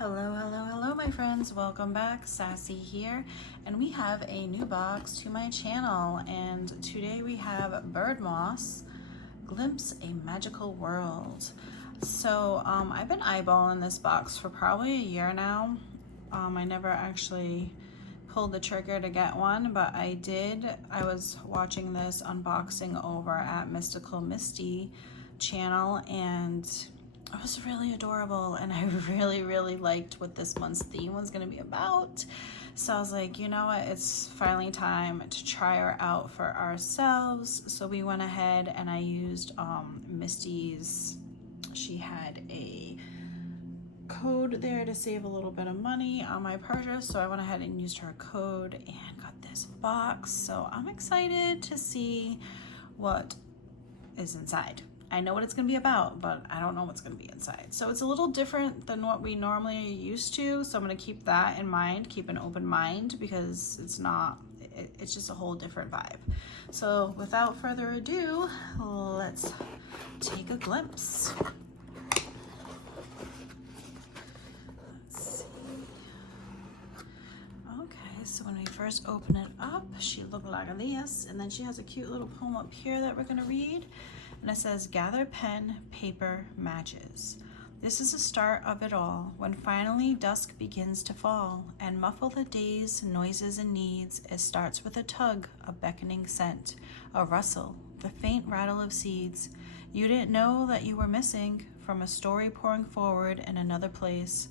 Hello, hello, hello, my friends. Welcome back. Sassy here, and we have a new box to my channel. And today we have Birdmoss Glimpse a Magical World. So I've been eyeballing this box for probably a year now. I never actually pulled the trigger to get one, but I did. I was watching this unboxing over at Mystical Misty channel, and it was really adorable, and I really liked what this month's theme was going to be about. So I was like, you know what, it's finally time to try her out for ourselves. So we went ahead and I used Misty's, she had a code there to save a little bit of money on my purchase, so I went ahead and used her code and got this box. So I'm excited to see what is inside. I know what it's going to be about, but I don't know what's going to be inside. So it's a little different than what we normally are used to. So I'm going to keep that in mind, keep an open mind, because it's just a whole different vibe. So without further ado, let's take a glimpse. Let's see. Okay, so when we first open it up, she looked like this. And then she has a cute little poem up here that we're going to read. And it says, gather pen, paper, matches. This is the start of it all, when finally dusk begins to fall and muffle the day's noises and needs. It starts with a tug, a beckoning scent, a rustle, the faint rattle of seeds. You didn't know that you were missing from a story pouring forward in another place.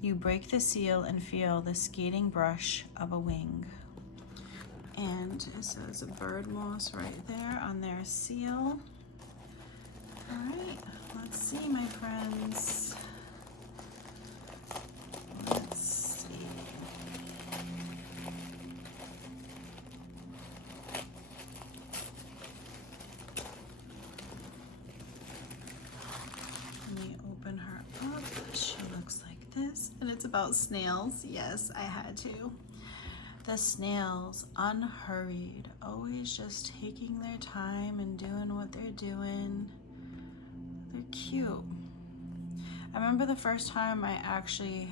You break the seal and feel the skating brush of a wing. And it says Birdmoss right there on their seal. All right, let's see, my friends. Let's see. Let me open her up. She looks like this, and it's about snails. Yes, I had to. The snails, unhurried, always just taking their time and doing what they're doing. They're cute. I remember the first time I actually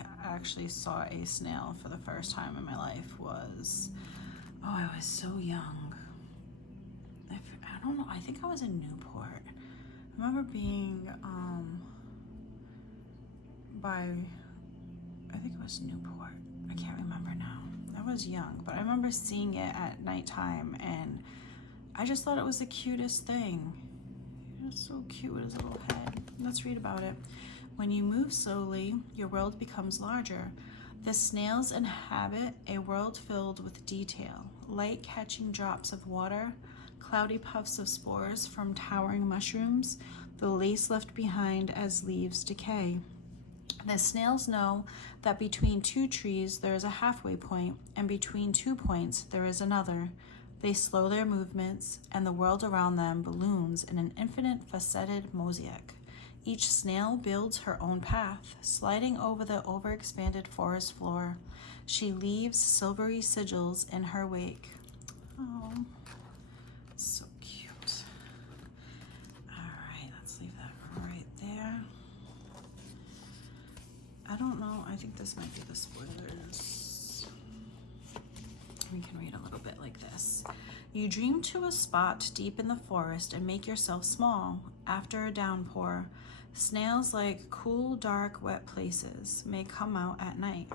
saw a snail for the first time in my life was, I was so young. I don't know, I think I was in Newport. I remember being I think it was Newport. I can't remember now. I was young, but I remember seeing it at nighttime, and I just thought it was the cutest thing. It's so cute with his little head. Let's read about it. When you move slowly, your world becomes larger. The snails inhabit a world filled with detail, light catching drops of water, cloudy puffs of spores from towering mushrooms, the lace left behind as leaves decay. The snails know that between two trees there is a halfway point, and between 2 points there is another. They slow their movements, and the world around them balloons in an infinite faceted mosaic. Each snail builds her own path, sliding over the overexpanded forest floor. She leaves silvery sigils in her wake. Oh, so cute. All right, let's leave that right there. I don't know, I think this might be the spoilers. We can read a little bit like this. You dream to a spot deep in the forest and make yourself small. After a downpour, snails like cool, dark, wet places may come out at night.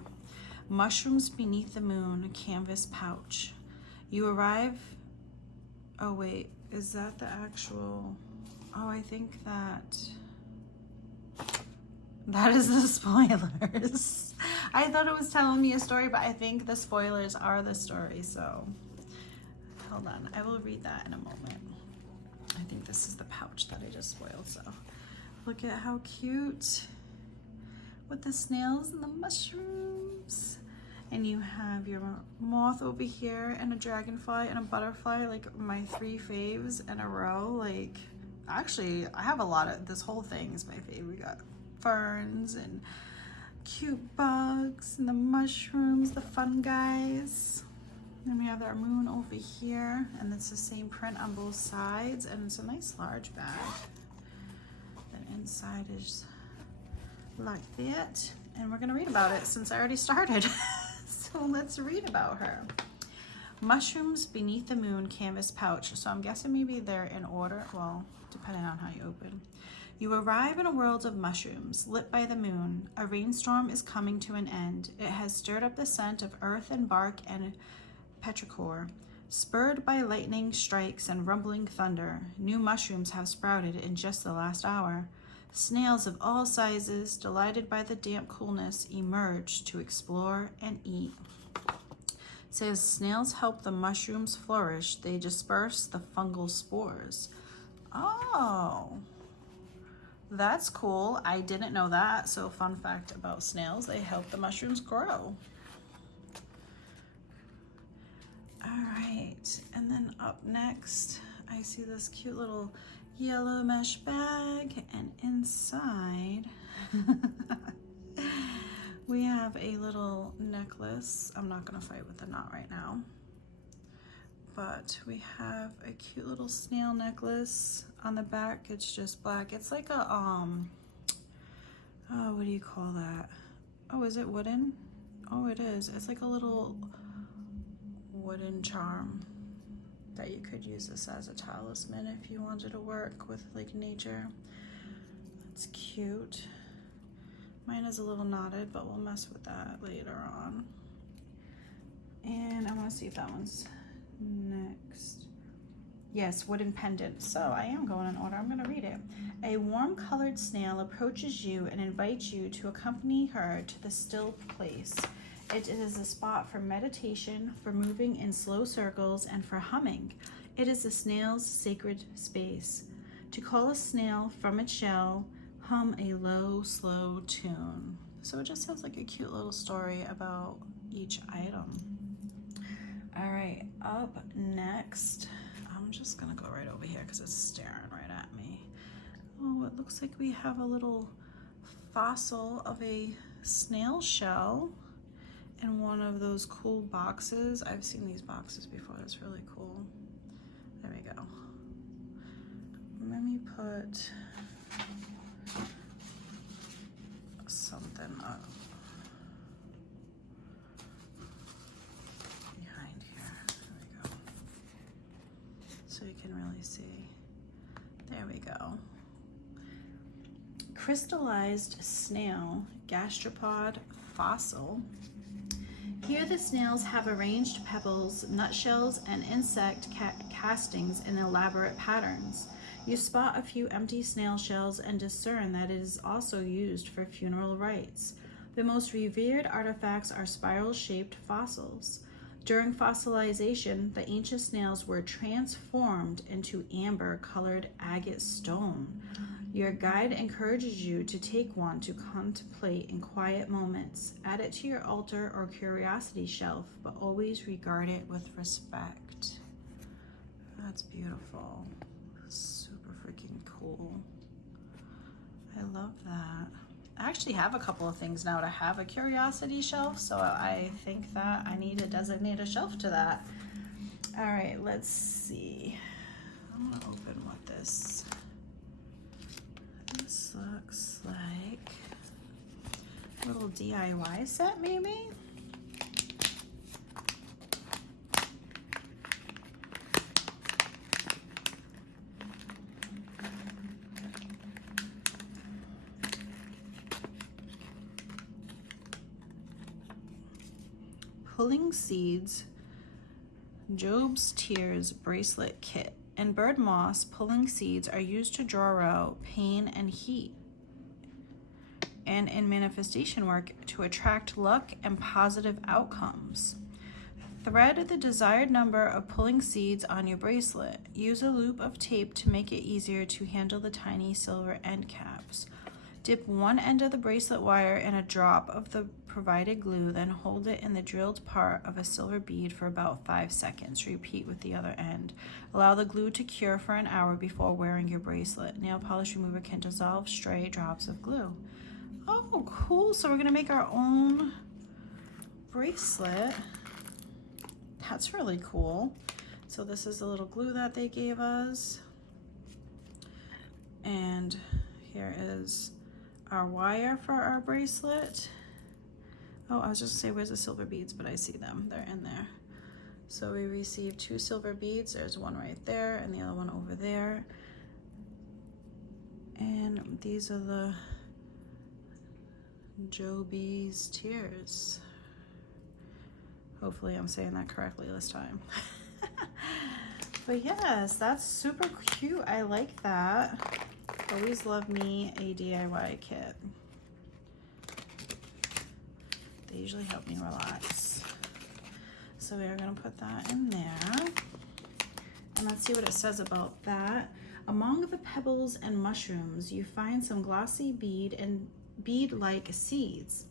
Mushrooms beneath the moon, canvas pouch. You arrive, oh wait, is that the actual, I think that is the spoilers. I thought it was telling me a story, but I think the spoilers are the story, so hold on. I will read that in a moment. I think this is the pouch that I just spoiled, so look at how cute with the snails and the mushrooms. And you have your moth over here and a dragonfly and a butterfly, like my 3 faves in a row. Like, actually, I have a lot of, this whole thing is my favorite. We got ferns and cute bugs and the mushrooms, the fun guys. Then we have our moon over here, and it's the same print on both sides, and it's a nice large bag. Then inside is like that. And we're gonna read about it since I already started. So let's read about her. Mushrooms beneath the moon canvas pouch. So I'm guessing maybe they're in order. Well, depending on how you open. You arrive in a world of mushrooms, lit by the moon. A rainstorm is coming to an end. It has stirred up the scent of earth and bark and petrichor. Spurred by lightning strikes and rumbling thunder, new mushrooms have sprouted in just the last hour. Snails of all sizes, delighted by the damp coolness, emerge to explore and eat. It says snails help the mushrooms flourish. They disperse the fungal spores. Oh, that's cool. I didn't know that. So fun fact about snails, they help the mushrooms grow. All right, and then up next, I see this cute little yellow mesh bag, and inside we have a little necklace. I'm not gonna fight with the knot right now, but we have a cute little snail necklace. On the back, it's just black. It's like a, oh, what do you call that? Oh, is it wooden? Oh, it is. It's like a little wooden charm that you could use this as a talisman if you wanted to work with like nature. It's cute. Mine is a little knotted, but we'll mess with that later on. And I want to see if that one's next. Yes, wooden pendant. So I am going in order. I'm going to read it. A warm colored snail approaches you and invites you to accompany her to the still place. It is a spot for meditation, for moving in slow circles, and for humming. It is the snail's sacred space. To call a snail from its shell, hum a low, slow tune. So it just has like a cute little story about each item. All right, up next, I'm just gonna go right over here because it's staring right at me. Oh, it looks like we have a little fossil of a snail shell in one of those cool boxes. I've seen these boxes before. That's really cool. There we go. Let me put something up behind here. There we go. So you can really see. There we go. Crystallized snail gastropod fossil. Here the snails have arranged pebbles, nutshells, and insect castings in elaborate patterns. You spot a few empty snail shells and discern that it is also used for funeral rites. The most revered artifacts are spiral-shaped fossils. During fossilization, the ancient snails were transformed into amber-colored agate stone. Your guide encourages you to take one to contemplate in quiet moments. Add it to your altar or curiosity shelf, but always regard it with respect. That's beautiful. Super freaking cool. I love that. I actually have a couple of things now to have a curiosity shelf, so I think that I need to designate a shelf to that. All right, let's see. I'm gonna open what this looks like. A little DIY set, maybe? Pulling Seeds Job's Tears Bracelet Kit. In Birdmoss, pulling seeds are used to draw out pain and heat, and in manifestation work to attract luck and positive outcomes. Thread the desired number of pulling seeds on your bracelet. Use a loop of tape to make it easier to handle the tiny silver end caps. Dip one end of the bracelet wire in a drop of the provided glue, then hold it in the drilled part of a silver bead for about 5 seconds. Repeat with the other end. Allow the glue to cure for an hour before wearing your bracelet. Nail polish remover can dissolve stray drops of glue. Oh, cool. So we're gonna make our own bracelet. That's really cool. So this is the little glue that they gave us. And here is our wire for our bracelet. Oh, I was just gonna say, where's the silver beads? But I see them, they're in there. So we received 2 silver beads. There's one right there and the other one over there. And these are the Joby's tears. Hopefully I'm saying that correctly this time. But yes, that's super cute. I like that. Always love me a DIY kit. They usually help me relax. So we are gonna put that in there. And let's see what it says about that. Among the pebbles and mushrooms, you find some glossy bead and bead-like seeds.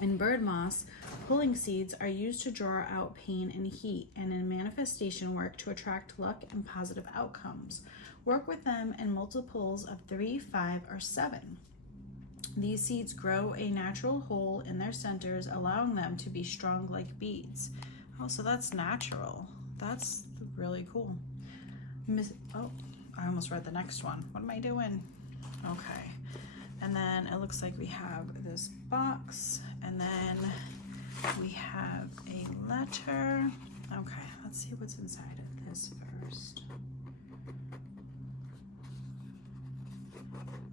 In bird moss, pulling seeds are used to draw out pain and heat, and in manifestation work to attract luck and positive outcomes. Work with them in multiples of 3, 5, or 7. These seeds grow a natural hole in their centers, allowing them to be strong like beads. Oh, so that's natural. That's really cool. Oh, I almost read the next one. What am I doing? Okay. And then it looks like we have this box, and then we have a letter. Okay, let's see what's inside of this first. Ready?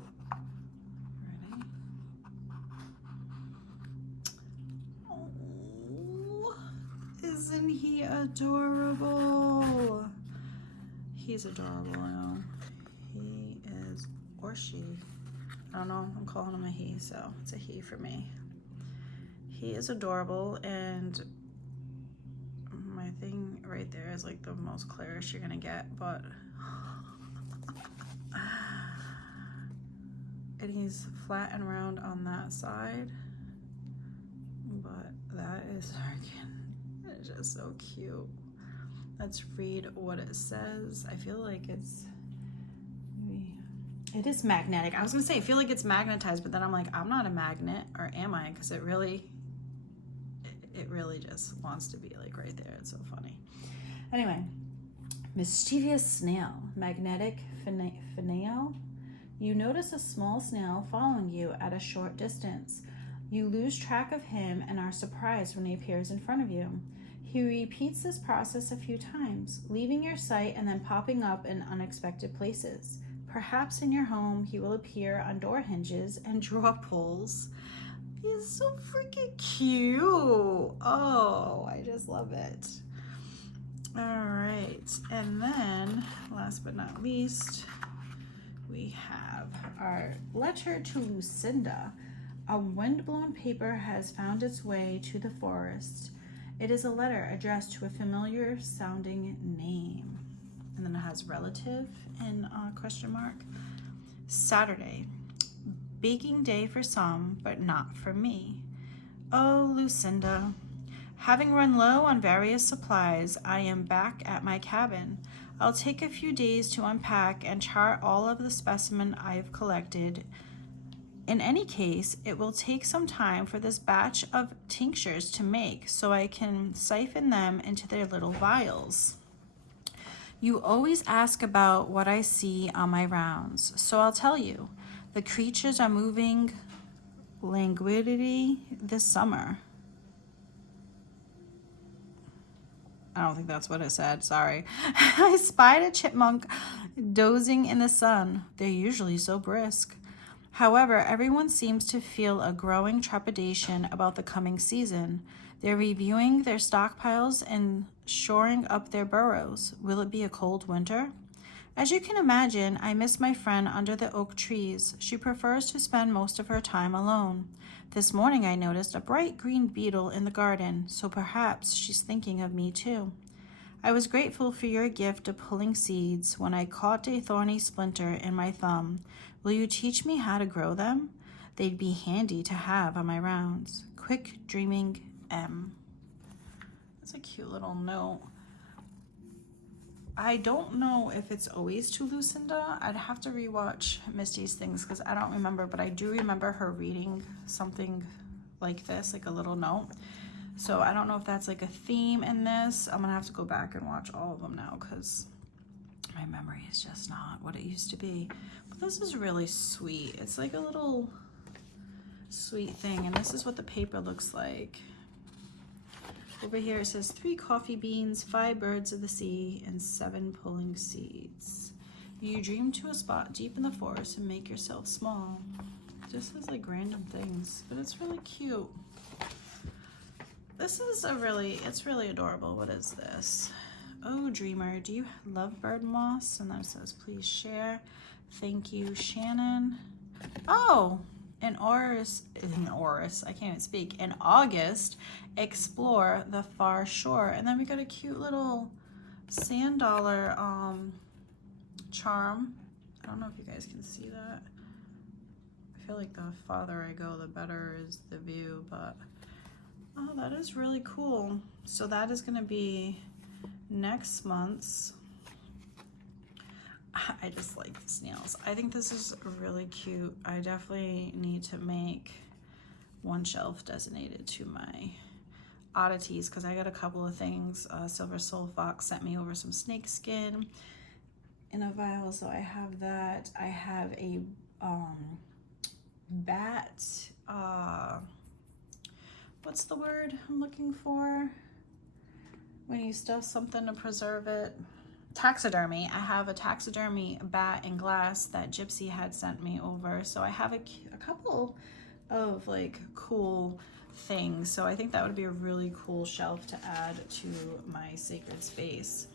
Oh, isn't he adorable? He's adorable, I know. He is, or she. I don't know, I'm calling him a he, so it's a he for me. He is adorable, and my thing right there is like the most clearest you're gonna get, but and he's flat and round on that side, but that is freaking, it's just so cute. Let's read what it says. I feel like it's, it is magnetic. I was gonna say, I feel like it's magnetized, but then I'm like, I'm not a magnet, or am I? Because it really just wants to be like right there. It's so funny. Anyway, mischievous snail, magnetic finial. You notice a small snail following you at a short distance. You lose track of him and are surprised when he appears in front of you. He repeats this process a few times, leaving your sight and then popping up in unexpected places. Perhaps in your home, he will appear on door hinges and drawer pulls. He's so freaking cute. Oh, I just love it. All right, and then last but not least, we have our letter to Lucinda. A windblown paper has found its way to the forest. It is a letter addressed to a familiar sounding name. And then it has relative in question mark. Saturday, baking day for some, but not for me. Oh, Lucinda, having run low on various supplies, I am back at my cabin. I'll take a few days to unpack and chart all of the specimen I've collected. In any case, it will take some time for this batch of tinctures to make so I can siphon them into their little vials. You always ask about what I see on my rounds, so I'll tell you. The creatures are moving languidly this summer. I don't think that's what it said, sorry. I spied a chipmunk dozing in the sun. They're usually so brisk. However, everyone seems to feel a growing trepidation about the coming season. They're reviewing their stockpiles and shoring up their burrows. Will it be a cold winter? As you can imagine, I miss my friend under the oak trees. She prefers to spend most of her time alone. This morning I noticed a bright green beetle in the garden, so perhaps she's thinking of me too. I was grateful for your gift of pulling seeds when I caught a thorny splinter in my thumb. Will you teach me how to grow them? They'd be handy to have on my rounds. Quick dreaming, M. That's a cute little note. I don't know if it's always to Lucinda. I'd have to rewatch Misty's things because I don't remember, but I do remember her reading something like this, like a little note. So I don't know if that's like a theme in this. I'm gonna have to go back and watch all of them now because my memory is just not what it used to be. But this is really sweet. It's like a little sweet thing. And this is what the paper looks like. Over here it says 3 coffee beans, 5 birds of the sea, and 7 pulling seeds. You dream to a spot deep in the forest and make yourself small. Just as like random things, but it's really cute. This is it's really adorable. What is this? Oh, dreamer, do you love bird moss? And then it says, please share. Thank you, Shannon. Oh, in August, I can't even speak. In August, explore the far shore. And then we got a cute little sand dollar charm. I don't know if you guys can see that. I feel like the farther I go, the better is the view, but oh, that is really cool. So that is gonna be next month's. I just like the snails. I think this is really cute. I definitely need to make one shelf designated to my oddities because I got a couple of things. Silver Soul Fox sent me over some snake skin in a vial, so I have that. I have a bat, what's the word I'm looking for when you stuff something to preserve it? Taxidermy. I have a taxidermy bat in glass that Gypsy had sent me over, so I have a couple of like cool things. So I think that would be a really cool shelf to add to my sacred space.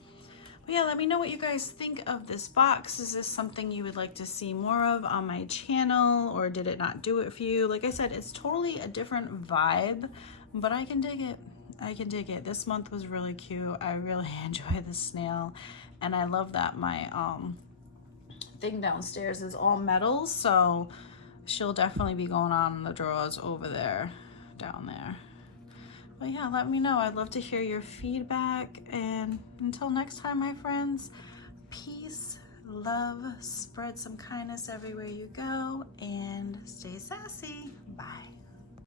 But yeah, let me know what you guys think of this box. Is this something you would like to see more of on my channel, or did it not do it for you? Like I said, it's totally a different vibe, but I can dig it. I can dig it. This month was really cute. I really enjoy the snail, and I love that my thing downstairs is all metal, so she'll definitely be going on in the drawers over there, down there. But yeah, let me know. I'd love to hear your feedback, and until next time, my friends, peace, love, spread some kindness everywhere you go, and stay sassy. Bye.